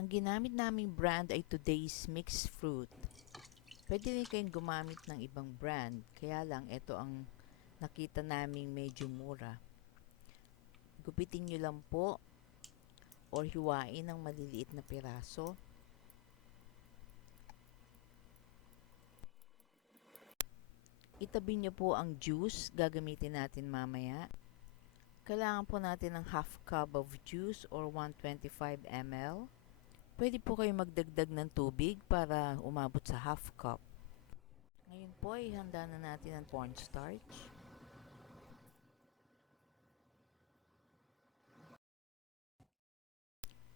Ang ginamit naming brand ay Today's Mixed Fruit. Pwede rin kayong gumamit ng ibang brand, kaya lang ito ang nakita naming medyo mura. Gupitin nyo lang po or hiwain ng maliliit na piraso. Itabi nyo po ang juice, gagamitin natin mamaya. Kailangan po natin ng half cup of juice or 125 ml. Pwede po kayo magdagdag ng tubig para umabot sa half cup. Ngayon po, ihanda na natin ang cornstarch.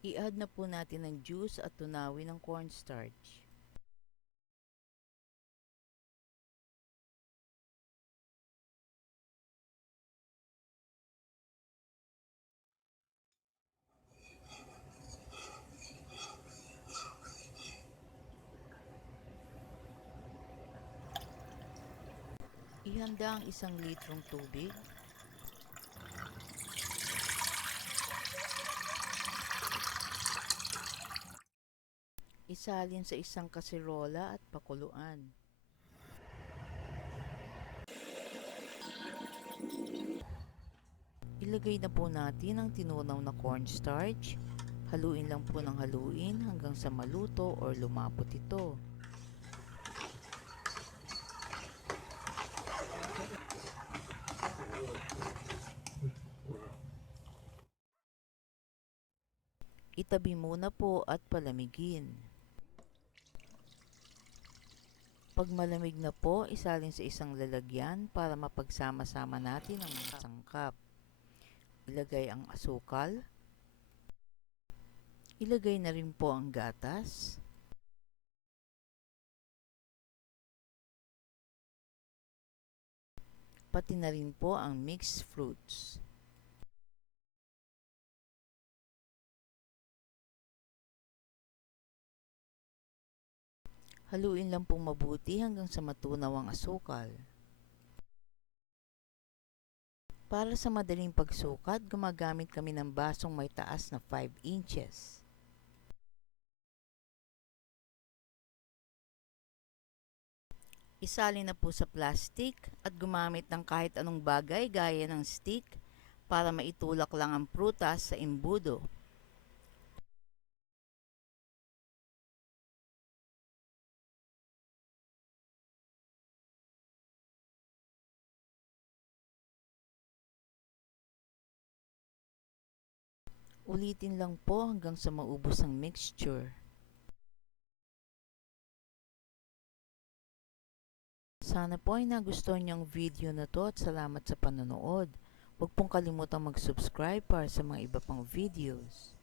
I-add na po natin ang juice at tunawin ng cornstarch. Ihanda ang 1 litrong tubig. Isalin sa isang kaserola at pakuluan. Ilagay na po natin ang tinunaw na cornstarch. Haluin lang po ng haluin hanggang sa maluto or lumapot ito. Itabi muna po at palamigin. Pag malamig na po, isalin sa isang lalagyan para mapagsama-sama natin ang mga sangkap. Ilagay ang asukal. Ilagay na rin po ang gatas. Pati na rin po ang mixed fruits. Haluin lang pong mabuti hanggang sa matunaw ang asukal. Para sa madaling pagsukat, gumagamit kami ng basong may taas na 5 inches. Isalin na po sa plastic at gumamit ng kahit anong bagay gaya ng stick para maitulak lang ang prutas sa embudo. Ulitin lang po hanggang sa maubos ang mixture. Sana po ay nagustuhan niyo ang video na to at salamat sa panonood. Huwag pong kalimutang mag-subscribe para sa mga iba pang videos.